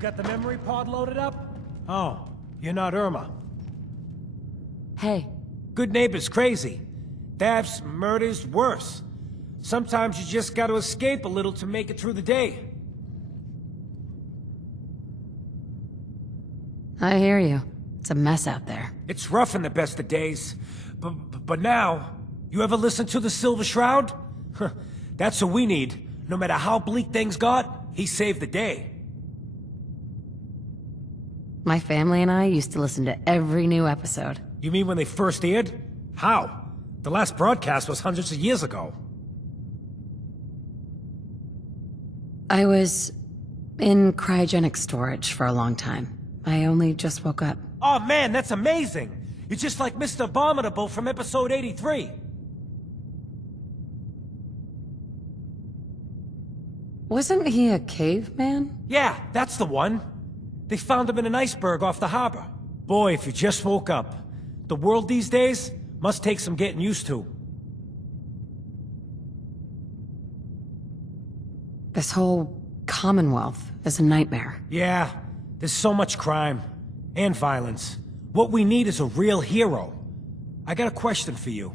got the memory pod loaded up? Oh, you're not Irma. Hey. Good neighbor's crazy. Thefts, murders, worse. Sometimes you just gotta escape a little to make it through the day. I hear you. It's a mess out there. It's rough in the best of days. But now, you ever listen to the Silver Shroud? That's what we need. No matter how bleak things got, he saved the day. My family and I used to listen to every new episode. You mean when they first aired? How? The last broadcast was hundreds of years ago. I was in cryogenic storage for a long time. I only just woke up. Oh man, that's amazing! You're just like Mr. Abominable from episode 83. Wasn't he a caveman? Yeah, that's the one. They found him in an iceberg off the harbor. Boy, if you just woke up. The world these days must take some getting used to. This whole Commonwealth is a nightmare. Yeah, there's so much crime. And violence. What we need is a real hero. I got a question for you.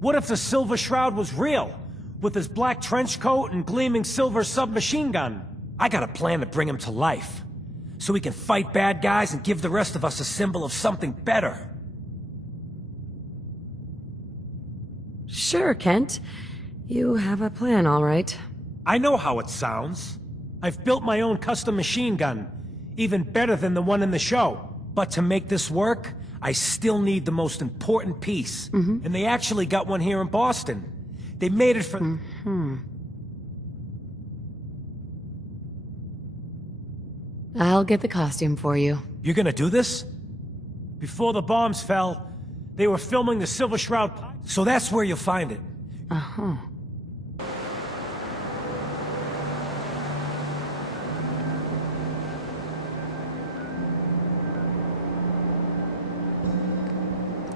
What if the Silver Shroud was real? With his black trench coat and gleaming silver submachine gun? I got a plan to bring him to life. So he can fight bad guys and give the rest of us a symbol of something better. Sure, Kent. You have a plan, all right. I know how it sounds. I've built my own custom machine gun. Even better than the one in the show. But to make this work, I still need the most important piece. And they actually got one here in Boston. They made it for... I'll get the costume for you. You're gonna do this? Before the bombs fell, they were filming the Silver Shroud, so that's where you'll find it. Uh-huh.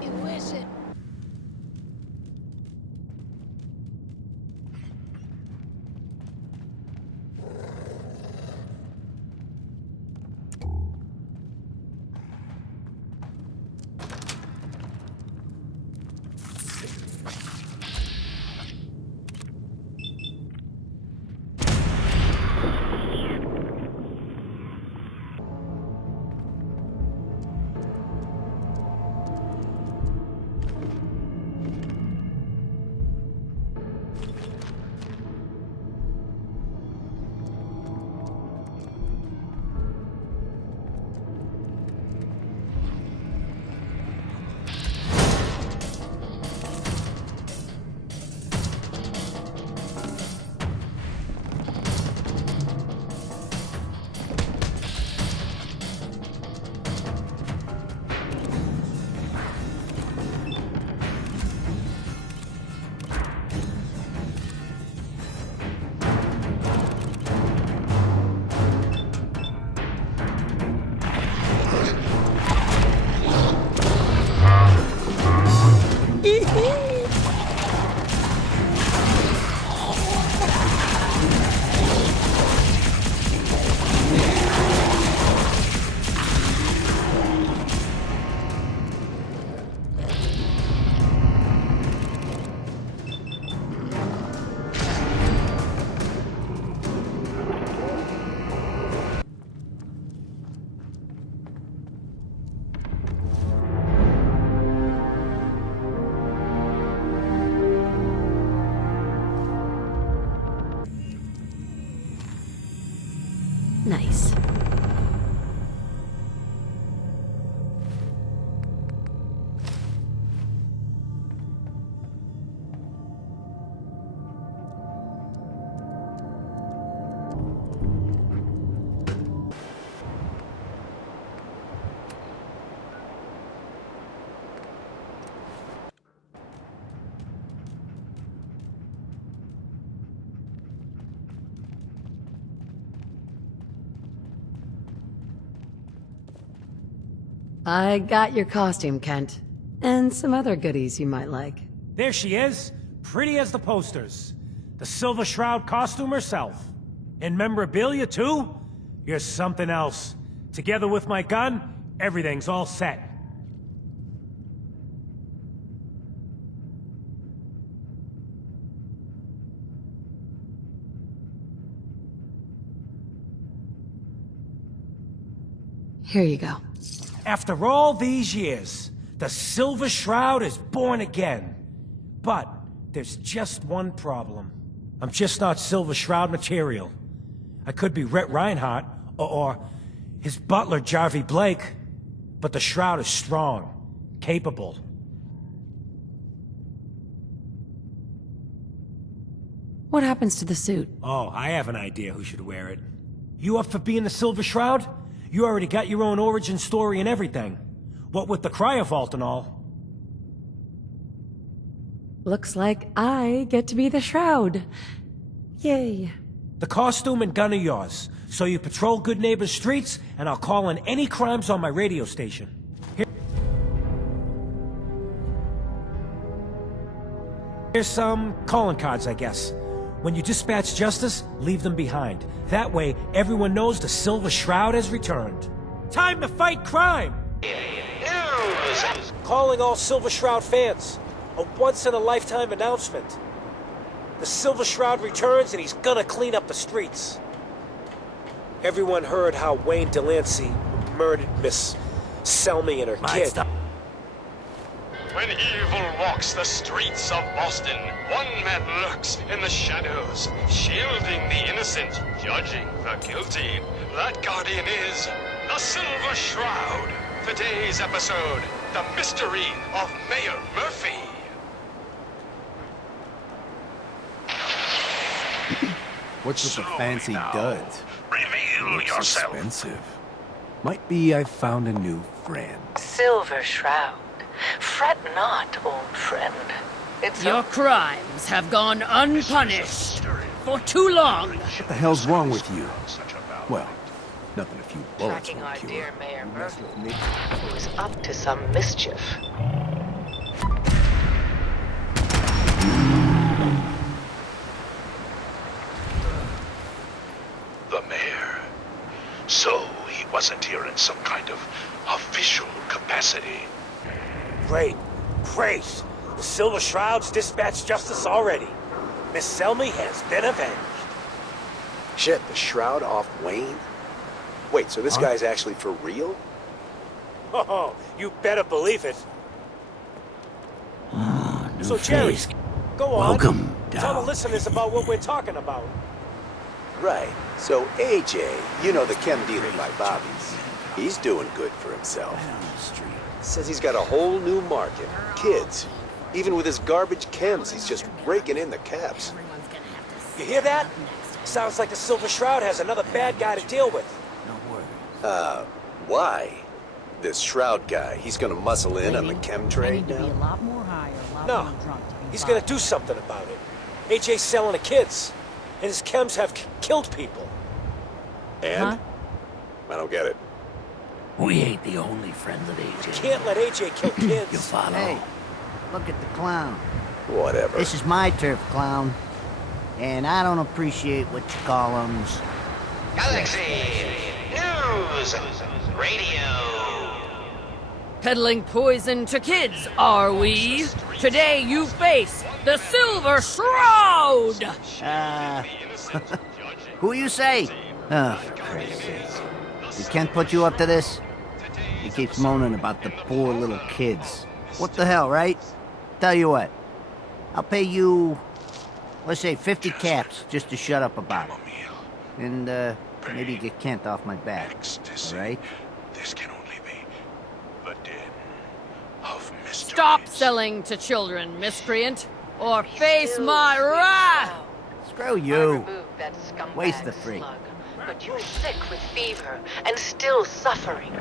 You wish it. Nice. I got your costume, Kent. And some other goodies you might like. There she is, pretty as the posters. The Silver Shroud costume herself. And memorabilia, too? You're something else. Together with my gun, everything's all set. Here you go. After all these years, the Silver Shroud is born again. But there's just one problem. I'm just not Silver Shroud material. I could be Rhett Reinhardt, or his butler, Jarvie Blake. But the Shroud is strong, capable. What happens to the suit? Oh, I have an idea who should wear it. You up for being the Silver Shroud? You already got your own origin story and everything. What with the cryovault and all. Looks like I get to be the Shroud. Yay. The costume and gun are yours, so you patrol Good Neighbor's streets, and I'll call in any crimes on my radio station. Here's some calling cards, I guess. When you dispatch justice, leave them behind. That way, everyone knows the Silver Shroud has returned. Time to fight crime! Calling all Silver Shroud fans. A once-in-a-lifetime announcement. The Silver Shroud returns and he's gonna clean up the streets. Everyone heard how Wayne Delancy murdered Miss Selmy and her kid. When evil walks the streets of Boston, one man lurks in the shadows, shielding the innocent, judging the guilty. That guardian is the Silver Shroud. Today's episode, the mystery of Mayor Murphy. What's with the fancy duds? Reveal Looks yourself. expensive. Might be I found a new friend. Silver Shroud. Fret not, old friend. It's Your crimes have gone unpunished for too long. What the hell's wrong with you? Well, nothing a few bullets tracking our won't cure. dear Mayor You mess Merc'd, with me. who's up to some mischief. The mayor. So he wasn't here in some kind of official capacity. Great. Great. The Silver Shroud's dispatched justice already. Miss Selmy has been avenged. Shit, the Shroud off Wayne? Wait, so this guy's actually for real? Oh, you better believe it. So, Jerry, go on. Welcome, Tell the listeners about what we're talking about. Right. So AJ, you know the chem dealer by Bobby's. He's doing good for himself. Says he's got a whole new market. Kids. Even with his garbage chems, he's just raking in the caps. You hear that? Sounds like the Silver Shroud has another bad guy to deal with. Why? This Shroud guy, he's gonna muscle in on the chem trade now? No, he's gonna do something about it. AJ's selling to kids, and his chems have killed people. And? I don't get it. We ain't the only friends of AJ. Can't let AJ kill You kids. follow? Hey, look at the clown. Whatever. This is my turf, clown. And I don't appreciate what you call them. Galaxy News Radio. Peddling poison to kids, are we? Today you face the Silver Shroud! Who you say? Oh, for Christ's sake. We can't put you up to this? He keeps moaning about the poor little kids. What the hell, right? Tell you what. I'll pay you, let's say 50 caps just to shut up about it. And, maybe get Kent off my back. All right? This can only be the den of mysteries. Stop selling to children, miscreant, or face Still my sweet wrath! Shroud. Screw I you. removed that scumbag Waste the freak. slug, but you're sick with fever and still suffering.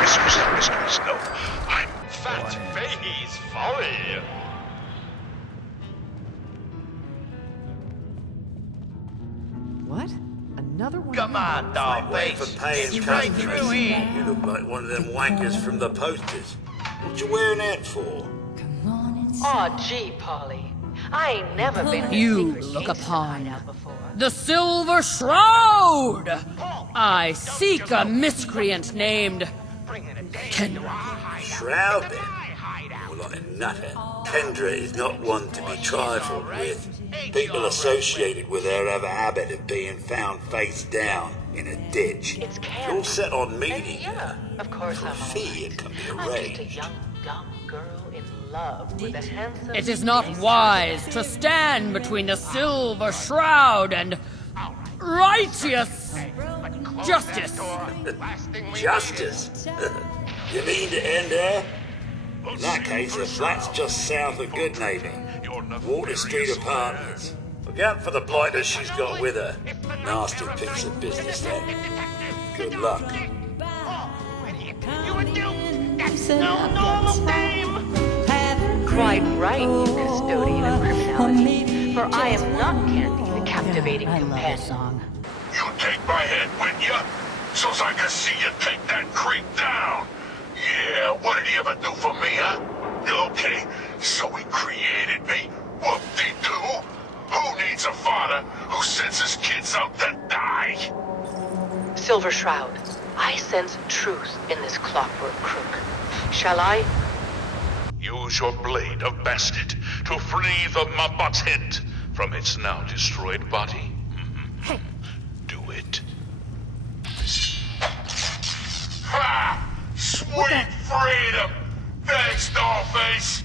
Mysteries, no. I'm Fat Fahey's Folly. What? Another one Come on, dollface. Get right through here. You look like one of them wankers from the posters. What you wearing that for? Aw, gee, Polly. I ain't never been in a You secret look gangster upon hideout before. the Silver Shroud! I seek a miscreant named Kendra. Shroud, then? More like a nutter. Kendra is not one to be trifled with. People associated with her have a habit of being found face down in a ditch. It's If you're set on meeting yeah, her, of course for a I'm fee it can be I'm just a arranged. young, dumb girl in love with a handsome... It is not wise to stand between the Silver Shroud and righteous justice. Justice? You mean to end her? In that case, the flat's just south of Good Neighbor. Water Street Apartments. Look out for the blighters she's got with her. Nasty piece of business, that. Good luck. Quite right, you custodian of criminality. For I am not Candy, the captivating companion. You take my head, wouldn't you? So's I can see you take that creep down. Yeah, what did he ever do for me, huh? Okay, so he created me. Whoop-de-doo. Who needs a father who sends his kids out to die? Silver Shroud, I sense truth in this clockwork crook. Shall I? Use your blade of bastard to free the Mabot's head from its now destroyed body. Do it. Ha! Sweet freedom! Thanks, Dollface!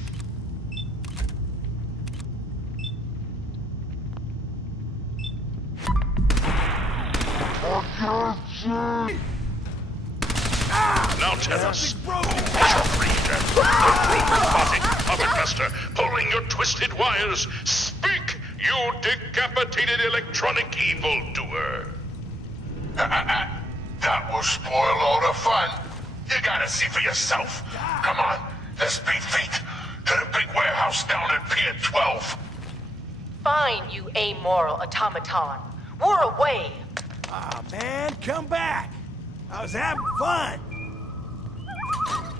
Now tell us, who was your creator? The robotic puppet master pulling your twisted wires? Speak, you decapitated electronic evildoer! That will spoil all the fun. You gotta see for yourself. Come on, let's beat feet to the big warehouse down at Pier 12. Fine, you amoral automaton. We're away. Aw, man, come back. I was having fun.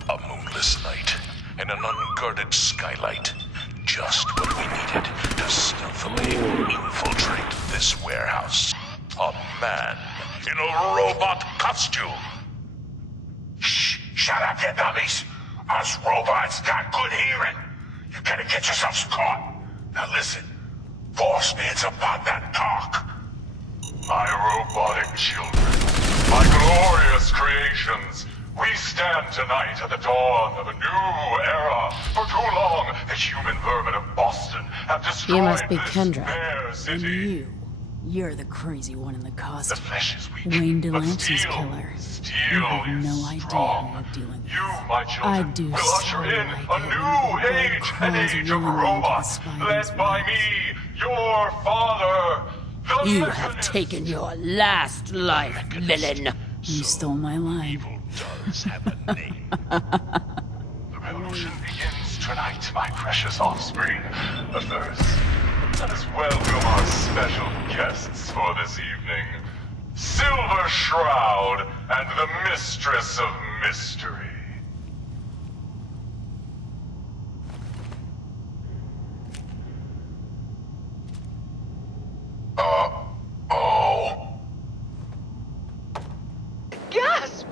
A moonless night and an unguarded skylight. Just what we needed to stealthily infiltrate this warehouse. A man in a robot costume. Shh! Shut up, you dummies! Us robots got good hearing. You gotta get yourselves caught. Now listen, boss needs about that talk. My robotic children, my glorious creations, we stand tonight at the dawn of a new era. For too long, the human vermin of Boston have destroyed You must be this Kendra. fair city. You're the crazy one in the The costume. flesh is weak, Wayne but Delancey's steel, killer. steel You have is no idea strong. who you're dealing with. You, my children, I do will usher so in like a it new when the age, blood an crawls age of willingly robots, into the spider's led by webs. me, your father, the You have Mechanist. taken your last life, villain. You stole my line. Evil does have a name. The revolution begins tonight, my precious offspring. But first, let us welcome our special guests for this evening. Silver Shroud and the Mistress of Mystery. Oh. Gasp!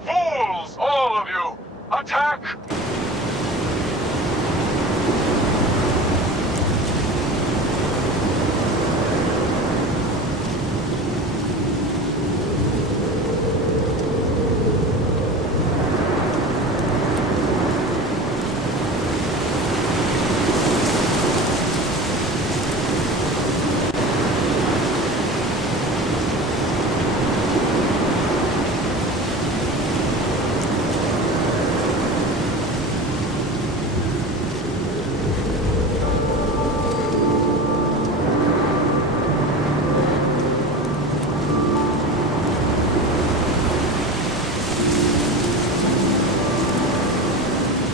Fools, all of you! Attack!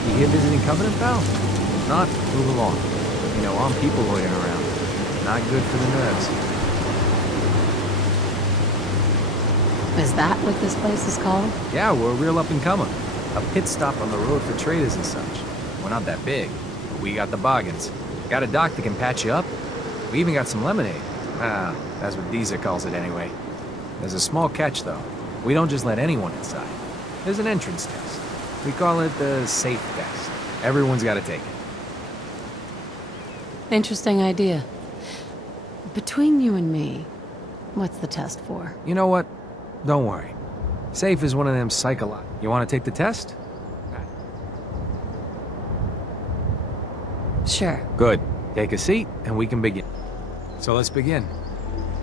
You here visiting Covenant, pal? If not, move along. You know, armed people loitering around. Not good for the nerves. Is that what this place is called? Yeah, we're a real up-and-comer. A pit stop on the road for traders and such. We're not that big, but we got the bargains. Got a dock that can patch you up. We even got some lemonade. Ah, that's what Deezer calls it anyway. There's a small catch, though. We don't just let anyone inside. There's an entrance test. We call it the safe test. Everyone's got to take it. Interesting idea. Between you and me, what's the test for? You know what? Don't worry. Safe is one of them psycholo... You want to take the test? Sure. Good. Take a seat, and we can begin. So let's begin.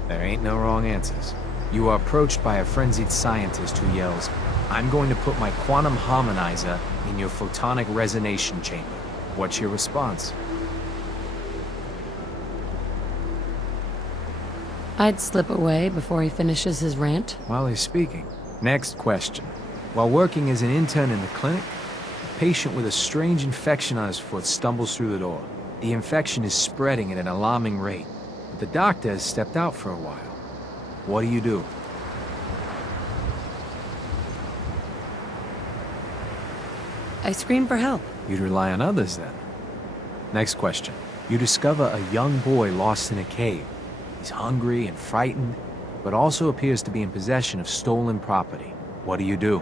There ain't no wrong answers. You are approached by a frenzied scientist who yells, "I'm going to put my quantum harmonizer in your photonic resonation chamber." What's your response? I'd slip away before he finishes his rant. While he's speaking. Next question. While working as an intern in the clinic, a patient with a strange infection on his foot stumbles through the door. The infection is spreading at an alarming rate, but the doctor has stepped out for a while. What do you do? I scream for help. You'd rely on others then. Next question. You discover a young boy lost in a cave. He's hungry and frightened, but also appears to be in possession of stolen property. What do you do?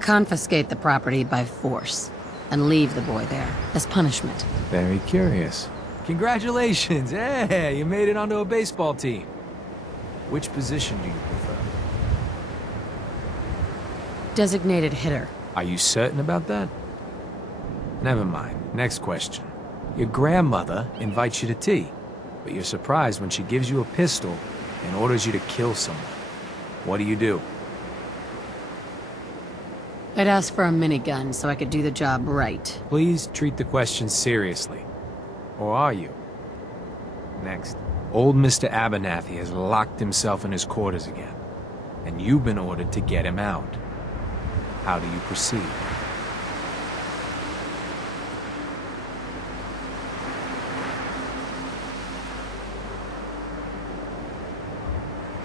Confiscate the property by force and leave the boy there as punishment. Very curious. Congratulations! Hey, you made it onto a baseball team. Which position do you prefer? Designated hitter. Are you certain about that? Never mind. Next question. Your grandmother invites you to tea, but you're surprised when she gives you a pistol and orders you to kill someone. What do you do? I'd ask for a minigun so I could do the job right. Please treat the question seriously. Or are you? Next. Old Mr. Abernathy has locked himself in his quarters again, and you've been ordered to get him out. How do you proceed?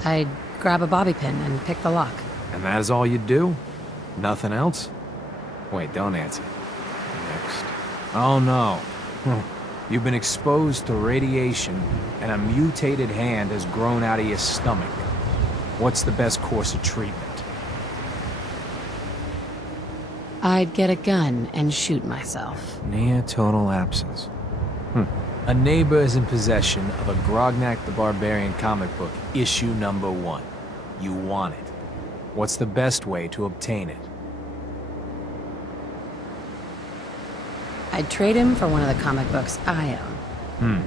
I'd grab a bobby pin and pick the lock. And that is all you do? Nothing else? Wait, don't answer. Next. Oh no. You've been exposed to radiation, and a mutated hand has grown out of your stomach. What's the best course of treatment? I'd get a gun and shoot myself. Near total absence. A neighbor is in possession of a Grognak the Barbarian comic book, issue number 1. You want it. What's the best way to obtain it? I'd trade him for one of the comic books I own.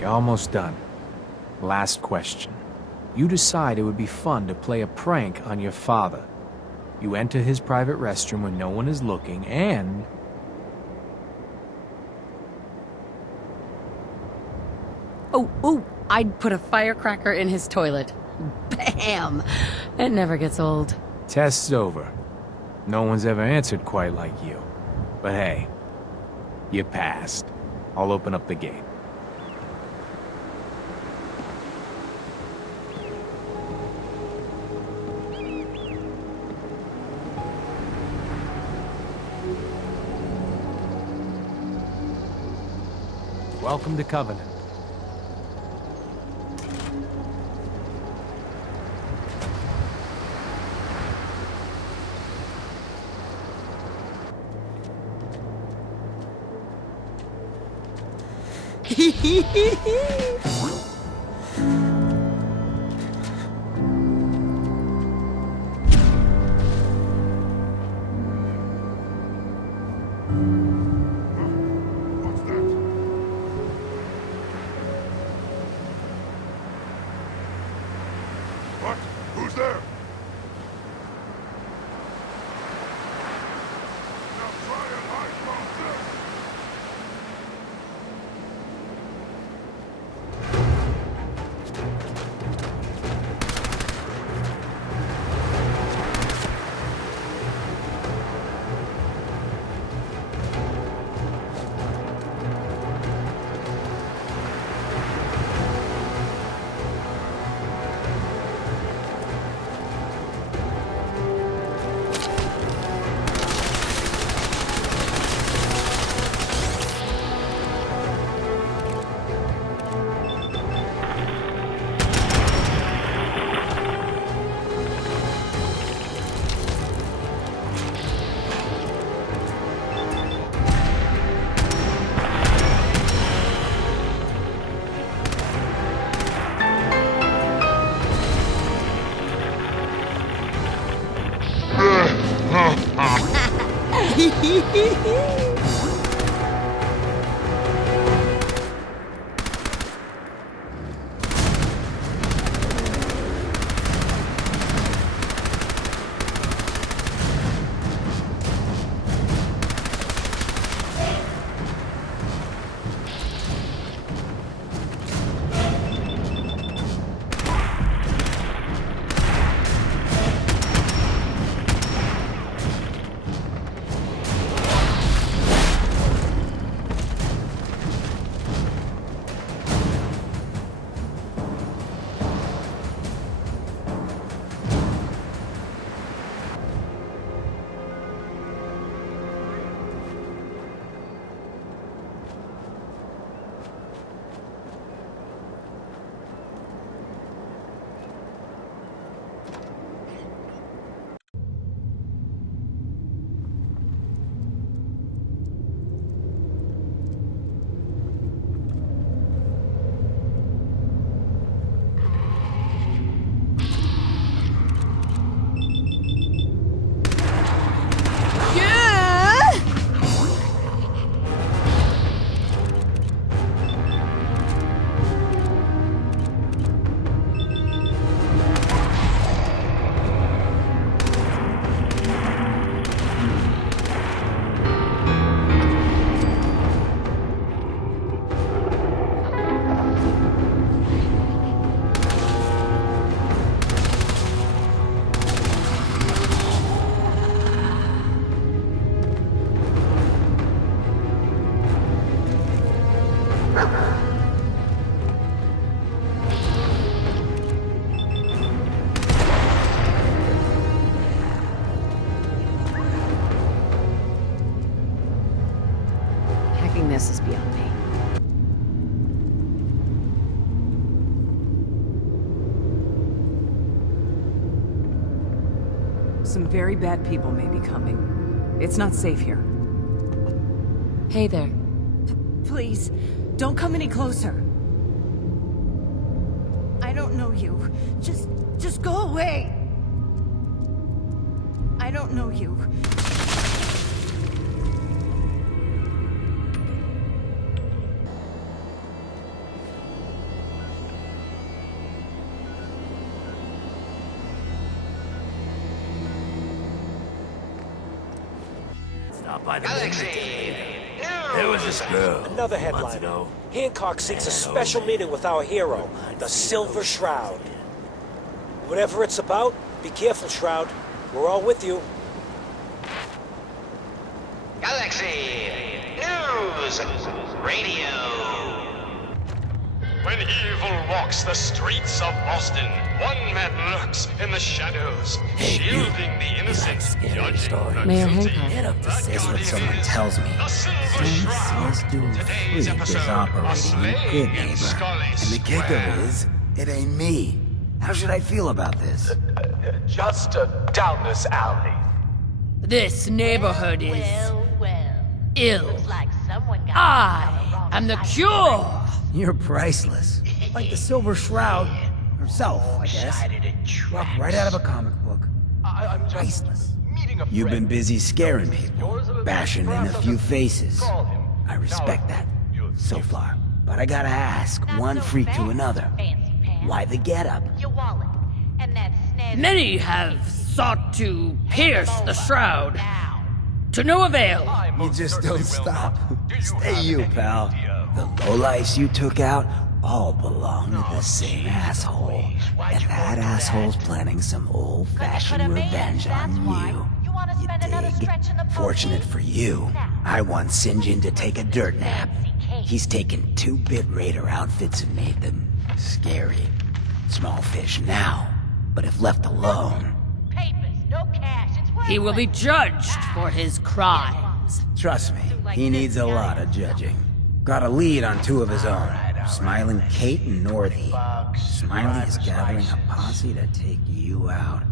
You're almost done. Last question. You decide it would be fun to play a prank on your father. You enter his private restroom when no one is looking, and... Oh, I'd put a firecracker in his toilet. Bam! It never gets old. Test's over. No one's ever answered quite like you. But hey, you passed. I'll open up the gate. Welcome to Covenant. What? Who's there? Now try and hide from this! This is beyond me. Some very bad people may be coming. It's not safe here. Hey there. Please, don't come any closer. I don't know you. Just go away. I don't know you. Galaxy! There was this girl. Another headline. Hancock seeks a special meeting with our hero, the Silver Shroud. Whatever it's about, be careful, Shroud. We're all with you. Galaxy! News! Radio! When evil walks the streets of Boston, one man lurks in the shadows, shielding the innocent, judging the Mayor guilty. Hancock. That's what someone tells me. This dude freak is operating in good neighbor. And the kicker is, it ain't me. How should I feel about this? Just down this alley. This neighborhood is ill. Looks like someone got I am the cure. You're priceless. Like the Silver Shroud herself, I guess. Walked right out of a comic book. Priceless. You've been busy scaring people, bashing in a few faces. I respect that, so far. But I gotta ask, one freak to another. Why the getup? Your wallet. And that Many have sought to pierce the shroud. To no avail. You just don't stop. Stay you, pal. The lowlifes you took out all belong to the same asshole. And that asshole's planning some old-fashioned revenge on you. You dig? Fortunate for you, I want Sinjin to take a dirt nap. He's taken 2-bit Raider outfits and made them scary. Small fish now, but if left alone... He will be judged for his crimes. Trust me, he needs a lot of judging. Got a lead on 2 of his own, Smiling Kate and Northy. Smiley is gathering a posse to take you out.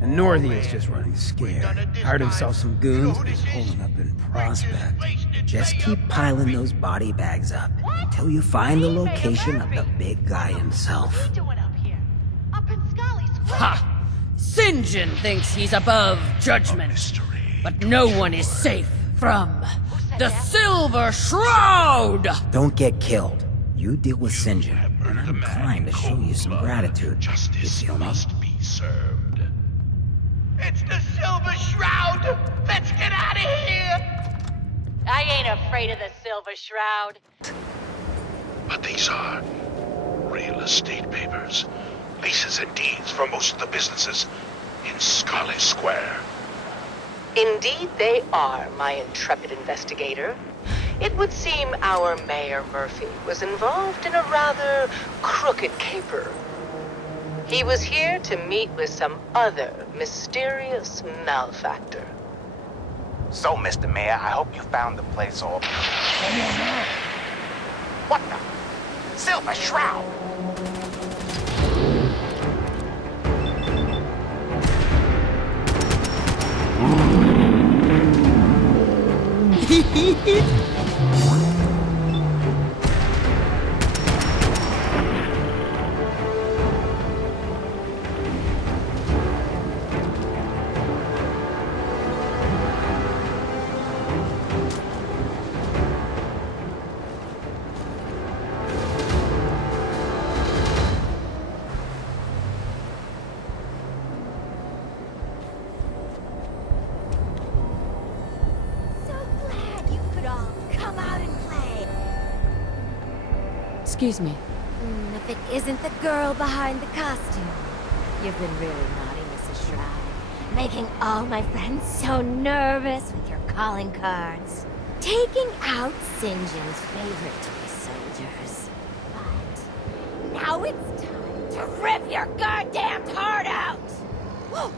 And Northy is just running scared. Hired himself some goons and is holding up in Prospect. Just keep piling those body bags up until you find the location of the big guy himself. Ha! Sinjin thinks he's above judgment, but no one is safe from the Silver Shroud! Don't get killed. You deal with Sinjin, and I'm inclined to show you some gratitude. You feel me? Be served. It's the Silver Shroud! Let's get out of here! I ain't afraid of the Silver Shroud. But these are real estate papers. Leases and deeds for most of the businesses in Scarlet Square. Indeed they are, my intrepid investigator. It would seem our Mayor Murphy was involved in a rather crooked caper. He was here to meet with some other mysterious malefactor. So, Mr. Mayor, I hope you found the place all... What the? Silver Shroud! Excuse me. If it isn't the girl behind the costume. You've been really naughty, Mrs. Shroud. Making all my friends so nervous with your calling cards. Taking out Sinjin's favorite toy soldiers. But now it's time to rip your goddamn heart out! Whoa.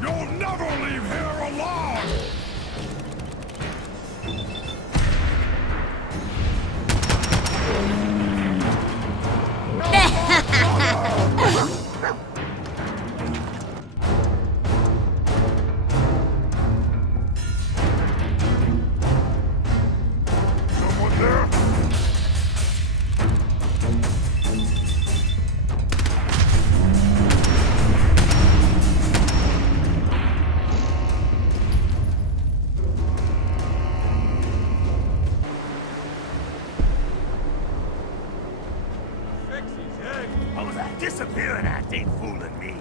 You'll never leave here alone! Someone there? Oh, that disappearing act ain't fooling me.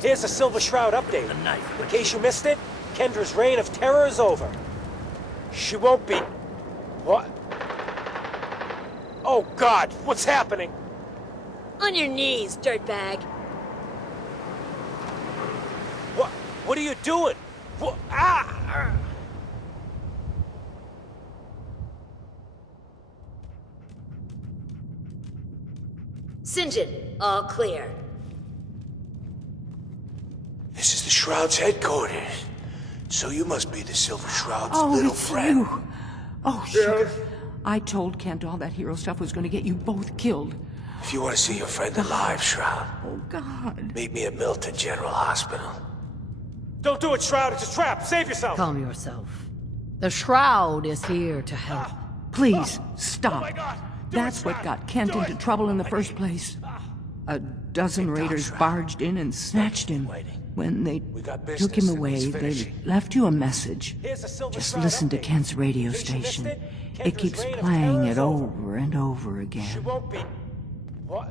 Here's a Silver Shroud update. In case you missed it, Kendra's reign of terror is over. She won't be... What? Oh, God, what's happening? On your knees, dirtbag. What are you doing? What? Ah! Sinjin, all clear. This is the Shroud's headquarters. So you must be the Silver Shroud's little friend. You. Oh, sugar. I told Kent all that hero stuff was going to get you both killed. If you want to see your friend alive, Shroud, Oh, God. meet me at Milton General Hospital. Don't do it, Shroud. It's a trap. Save yourself. Calm yourself. The Shroud is here to help. Please, stop. That's what got Kent into trouble in the first place. A dozen raiders barged in and snatched him. When they took him away, they left you a message. Just listen to Kent's radio station. It keeps playing it over and over again. She won't be... What?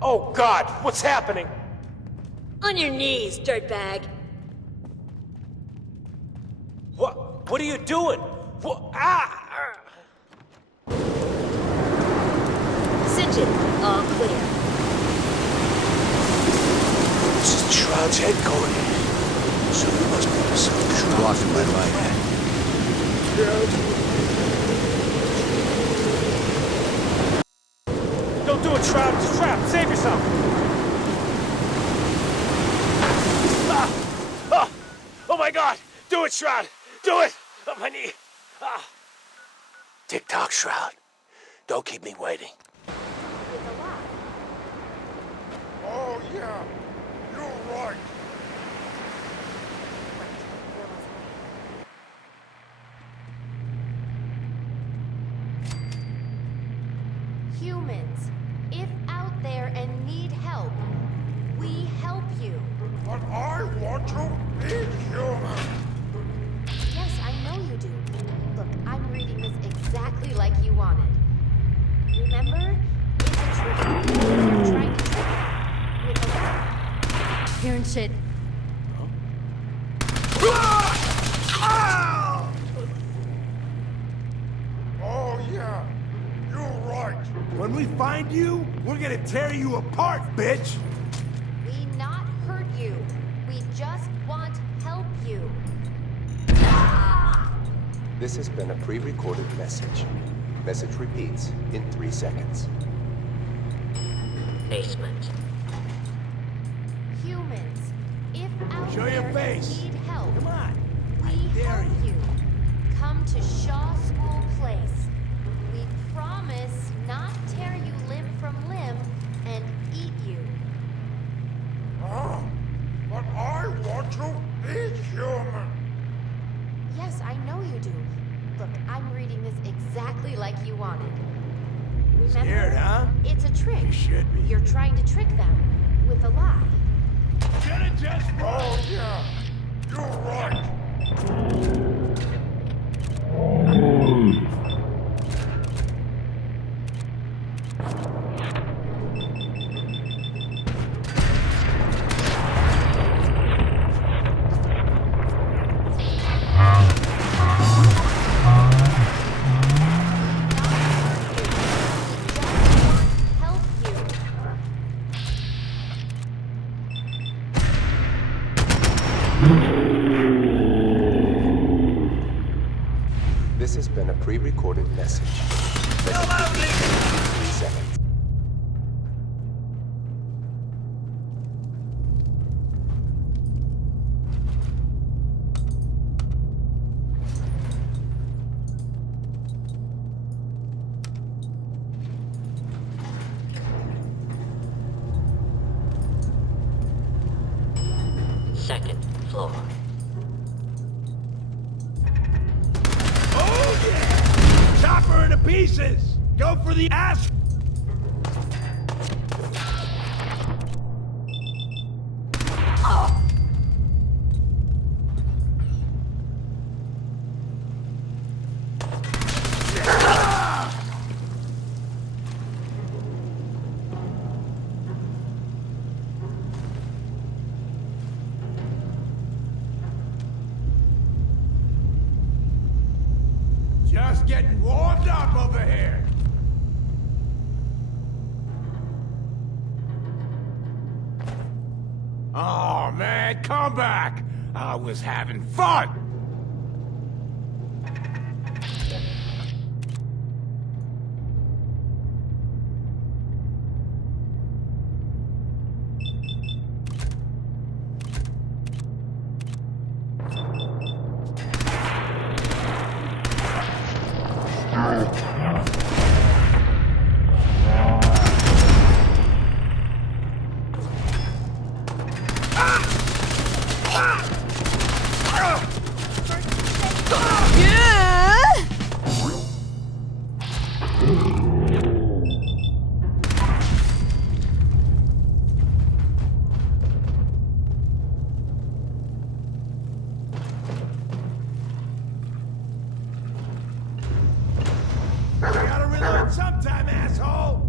Oh, God, what's happening? On your knees, dirtbag. What are you doing? What? Ah! Sinjin, all clear. This is the Shroud's headquarters. So you must be the Silver Shroud. Blocking my light. Don't do it, Shroud. It's a trap. Save yourself. Ah! Ah! Oh, my God. Do it, Shroud. Do it. On my knee. Ah. Tick-tock, Shroud. Don't keep me waiting. Oh, yeah. You're right. Humans, if out there and need help, we help you. But I want to be human. Yes, I know you do. Look, I'm reading this exactly like you wanted. Remember? It's a trick. You're trying to trick them. With a lie. Hearing shit. Oh, yeah. You're right. When we find you, we're gonna tear you apart, bitch. We not hurt you. We just want help you. This has been a pre-recorded message. Message repeats in 3 seconds. Basement. Humans, if out Show there your face. and need help, Come on. we help you. Come to Shaw School Place. We promise not tear you limb from limb and eat you. Oh, but I want to be human. Yes, I know you do. Look, I'm reading this exactly like you wanted. Remember? Scared, huh? It's a trick. You should be. You're trying to trick them with a lie. Get it, just oh, yeah. You're right. Help you. This has been a pre-recorded message. Message repeats in 3 seconds. Second floor. Oh, yeah! Chop her into pieces! Go for the ass! Just getting warmed up over here. Oh, man, come back! I was having fun! Gotta reload sometime, asshole!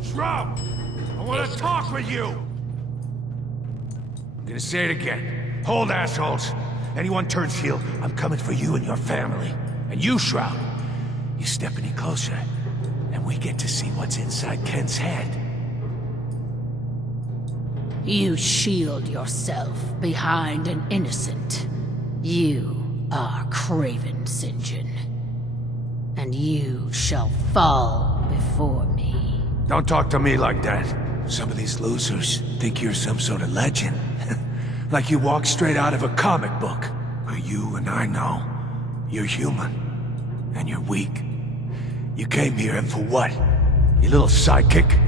Shroud! I want to talk with you! I'm gonna say it again. Hold, assholes. Anyone turns heel, I'm coming for you and your family. And you, Shroud, you step any closer, and we get to see what's inside Kent's head. You shield yourself behind an innocent. You are craven, Sinjin. And you shall fall before me. Don't talk to me like that. Some of these losers think you're some sort of legend. Like you walk straight out of a comic book. But you and I know, you're human. And you're weak. You came here and for what? Your little sidekick?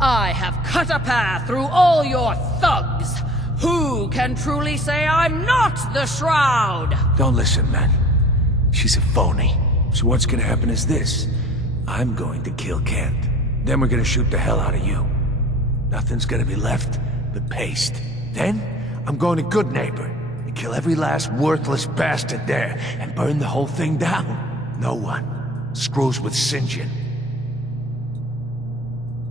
I have cut a path through all your thugs. Who can truly say I'm not the Shroud? Don't listen, man. She's a phony. So what's gonna happen is this. I'm going to kill Kent. Then we're gonna shoot the hell out of you. Nothing's gonna be left but paste. Then, I'm going to Good Neighbor and kill every last worthless bastard there and burn the whole thing down. No one screws with Sinjin.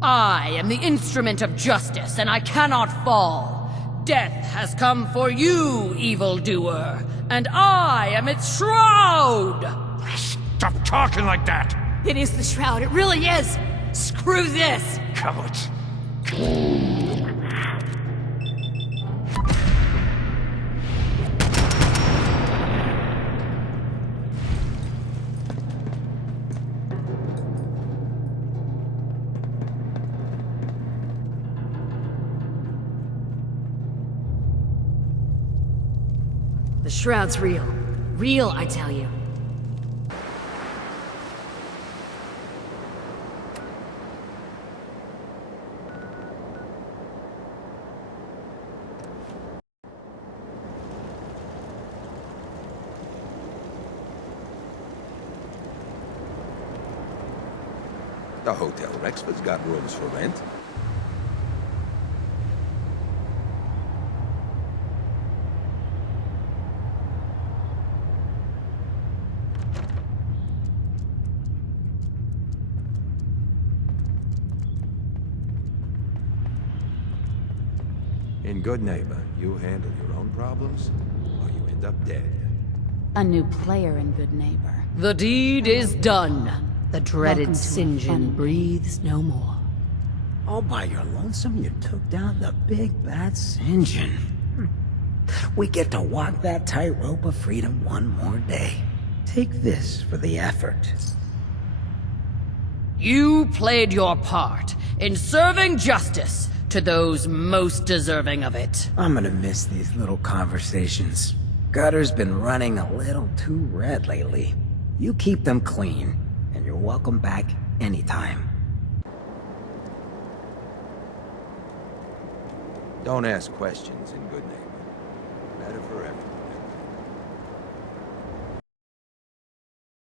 I am the instrument of justice, and I cannot fall. Death has come for you, evildoer, and I am its Shroud! Stop talking like that! It is the Shroud, it really is! Screw this! Cowards. The Shroud's real. Real, I tell you. The Hotel Rexford's got rooms for rent. In Good Neighbor, you handle your own problems, or you end up dead. A new player in Good Neighbor. The deed is done. The dreaded Welcome to Sinjin breathes no more. All by your lonesome, you took down the big bad Sinjin. We get to walk that tightrope of freedom one more day. Take this for the effort. You played your part in serving justice to those most deserving of it. I'm gonna miss these little conversations. Gutter's been running a little too red lately. You keep them clean, and you're welcome back anytime. Don't ask questions in good neighbor. Better for